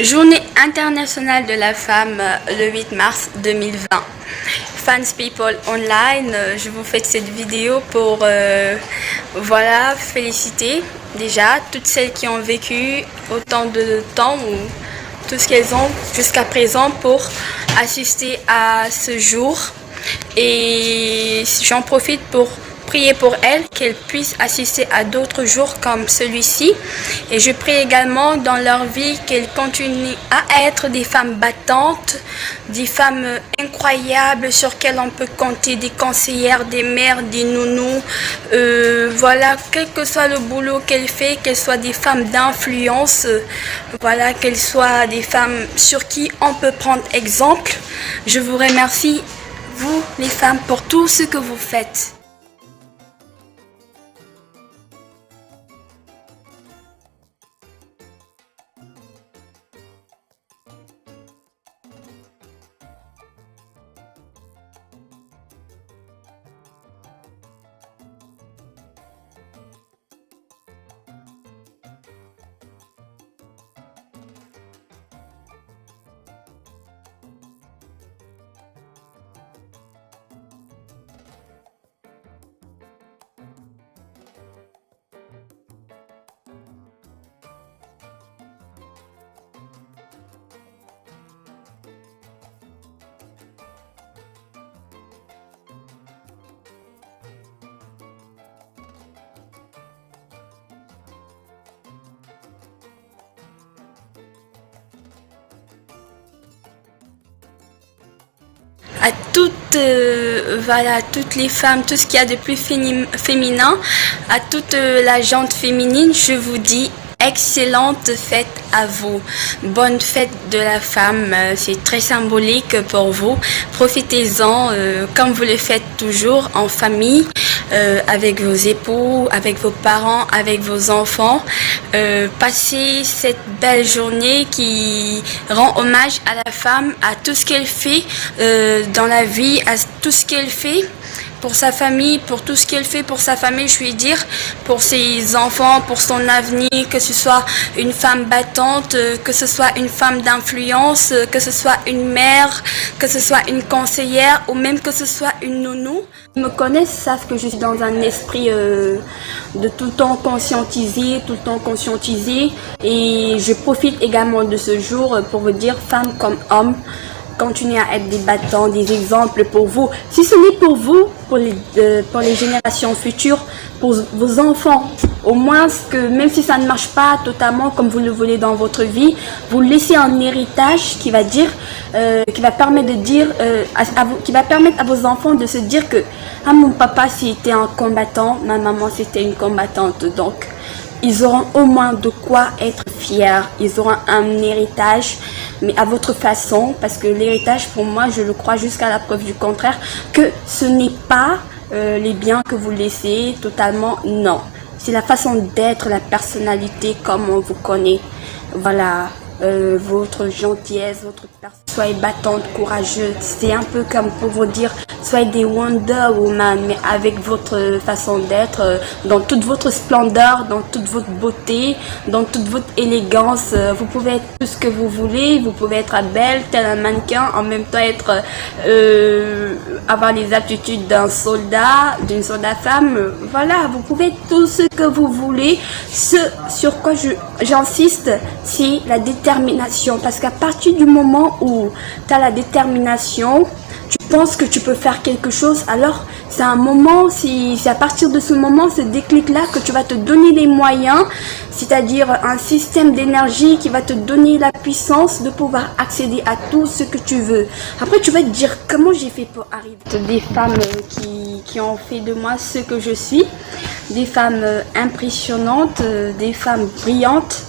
Journée internationale de la femme le 8 mars 2020. Fans People Online, je vous fais cette vidéo pour féliciter déjà toutes celles qui ont vécu autant de temps ou tout ce qu'elles ont jusqu'à présent pour assister à ce jour. Et j'en profite pour prier pour elles, qu'elles puissent assister à d'autres jours comme celui-ci. Et je prie également dans leur vie qu'elles continuent à être des femmes battantes, des femmes incroyables sur lesquelles on peut compter, des conseillères, des mères, des nounous. Quel que soit le boulot qu'elles font, qu'elles soient des femmes d'influence, qu'elles soient des femmes sur qui on peut prendre exemple. Je vous remercie, vous les femmes, pour tout ce que vous faites. À toutes les femmes, tout ce qu'il y a de plus féminin, à toute la gente féminine, je vous dis excellente fête à vous. Bonne fête de la femme, c'est très symbolique pour vous. Profitez-en comme vous le faites toujours en famille, avec vos époux, avec vos parents, avec vos enfants. Passez cette belle journée qui rend hommage à la femme, à tout ce qu'elle fait dans la vie, à tout ce qu'elle fait pour sa famille, pour tout ce qu'elle fait pour sa famille, je vais dire, pour ses enfants, pour son avenir, que ce soit une femme battante, que ce soit une femme d'influence, que ce soit une mère, que ce soit une conseillère ou même que ce soit une nounou. Ils me connaissent, savent que je suis dans un esprit de tout le temps conscientiser, et je profite également de ce jour pour vous dire, femmes comme hommes, continuez à être des battants, des exemples pour vous. Si ce n'est pour vous, pour les générations futures, pour vos enfants, au moins que même si ça ne marche pas totalement comme vous le voulez dans votre vie, vous laissez un héritage qui va permettre à vos enfants de se dire que mon papa c'était un combattant, ma maman c'était une combattante, donc ils auront au moins de quoi être fiers, ils auront un héritage, mais à votre façon, parce que l'héritage, pour moi, je le crois jusqu'à la preuve du contraire, que ce n'est pas les biens que vous laissez totalement, non. C'est la façon d'être, la personnalité comme on vous connaît. Voilà, votre gentillesse, votre personne. Soyez battante, courageuse. C'est un peu comme pour vous dire, soyez des Wonder Woman, mais avec votre façon d'être, dans toute votre splendeur, dans toute votre beauté, dans toute votre élégance. Vous pouvez être tout ce que vous voulez, vous pouvez être belle, tel un mannequin, en même temps avoir les aptitudes d'un soldat, d'une soldat femme. Voilà, vous pouvez être tout ce que vous voulez. Ce sur quoi j'insiste, c'est la détermination, parce qu'à partir du moment où tu as la détermination, tu penses que tu peux faire quelque chose, alors c'est un moment, c'est à partir de ce moment, ce déclic-là, que tu vas te donner les moyens, c'est-à-dire un système d'énergie qui va te donner la puissance de pouvoir accéder à tout ce que tu veux. Après, tu vas te dire, comment j'ai fait pour arriver? Des femmes qui ont fait de moi ce que je suis, des femmes impressionnantes, des femmes brillantes.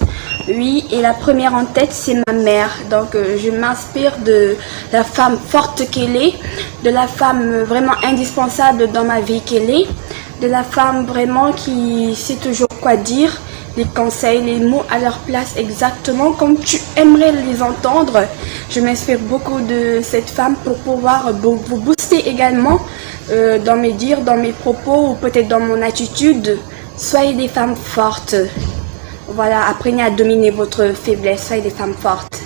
Oui, et la première en tête, c'est ma mère. Donc, je m'inspire de la femme forte qu'elle est, de la femme vraiment indispensable dans ma vie qu'elle est, de la femme vraiment qui sait toujours quoi dire, les conseils, les mots à leur place exactement comme tu aimerais les entendre. Je m'inspire beaucoup de cette femme pour pouvoir vous booster également dans mes dires, dans mes propos ou peut-être dans mon attitude. Soyez des femmes fortes. voilà, apprenez à dominer votre faiblesse. Soyez des femmes fortes,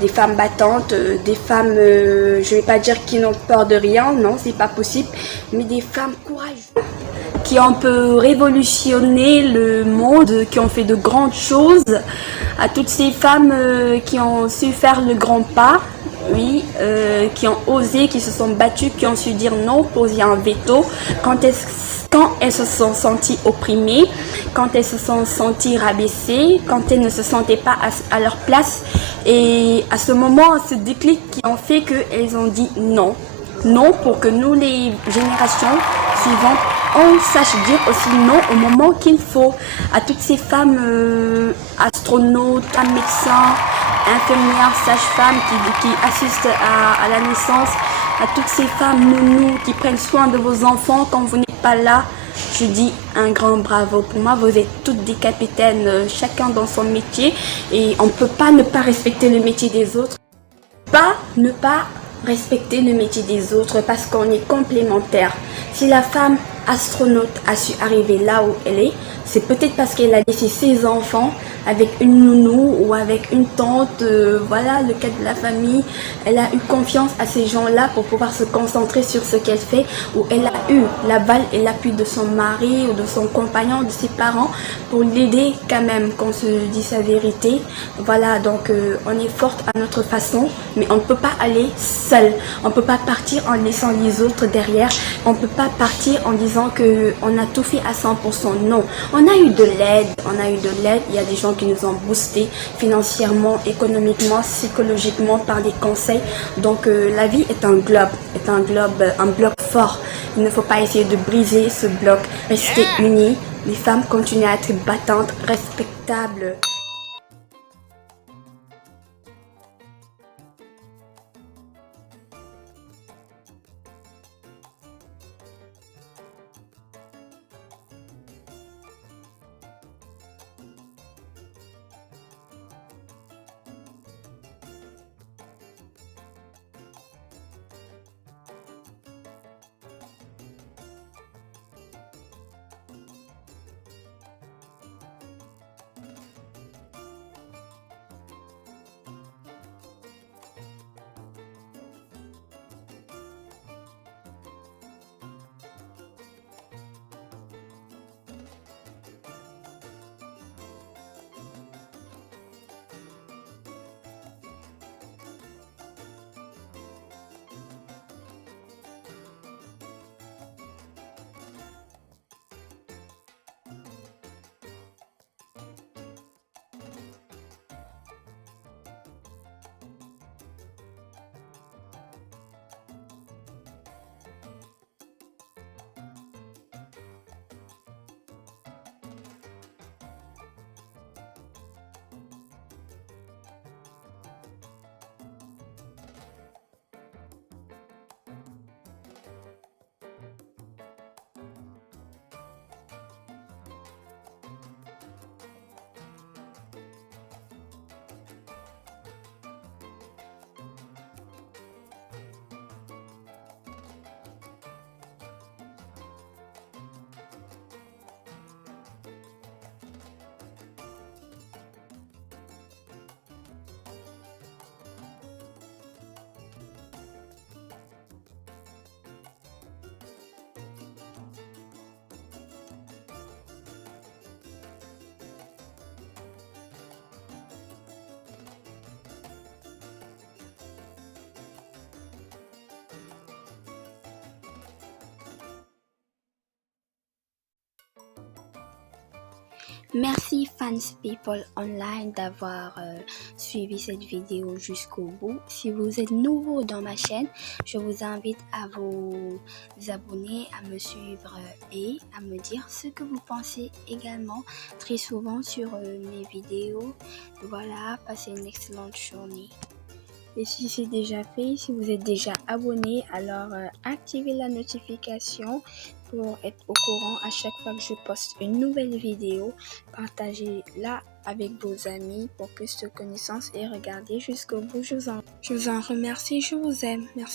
des femmes battantes, des femmes, je vais pas dire qui n'ont peur de rien, non, c'est pas possible, mais des femmes courageuses, qui ont pu révolutionner le monde, qui ont fait de grandes choses. À toutes ces femmes qui ont su faire le grand pas, oui, qui ont osé, qui se sont battues, qui ont su dire non, poser un veto quand elles se sont senties opprimées, quand elles se sont senties rabaissées, quand elles ne se sentaient pas à leur place. Et à ce moment, ce déclic qui ont fait qu'elles ont dit non. Non, pour que nous, les générations suivantes, on sache dire aussi non au moment qu'il faut. À toutes ces femmes astronautes, médecins, infirmières, sages-femmes qui assistent à la naissance, à toutes ces femmes nounous qui prennent soin de vos enfants quand vous n'êtes pas là, je dis un grand bravo. Pour moi, vous êtes toutes des capitaines, chacun dans son métier, et on ne peut pas ne pas respecter le métier des autres. Ne pas respecter le métier des autres parce qu'on est complémentaires. Si la femme astronaute a su arriver là où elle est, c'est peut-être parce qu'elle a laissé ses enfants avec une nounou ou avec une tante, voilà le cas de la famille. Elle a eu confiance à ces gens-là pour pouvoir se concentrer sur ce qu'elle fait, ou elle a eu l'aval et l'appui de son mari ou de son compagnon, de ses parents, pour l'aider quand même, qu'on se dit sa vérité. Voilà, donc on est forte à notre façon, mais on ne peut pas aller seul. On ne peut pas partir en laissant les autres derrière. On ne peut pas partir en disant qu'on a tout fait à 100%. Non, on a eu de l'aide, il y a des gens qui nous ont boosté financièrement, économiquement, psychologiquement par des conseils. Donc la vie est un globe, un bloc fort. Il ne faut pas essayer de briser ce bloc. Restez unis. Les femmes continuent à être battantes, respectables. Merci fans people online d'avoir suivi cette vidéo jusqu'au bout. Si vous êtes nouveau dans ma chaîne, je vous invite à vous abonner, à me suivre et à me dire ce que vous pensez également très souvent sur mes vidéos. Voilà, passez une excellente journée. Et si c'est déjà fait, si vous êtes déjà abonné, alors activez la notification pour être au courant à chaque fois que je poste une nouvelle vidéo. Partagez-la avec vos amis pour plus de connaissances et regardez jusqu'au bout. Je vous en remercie, je vous aime. Merci.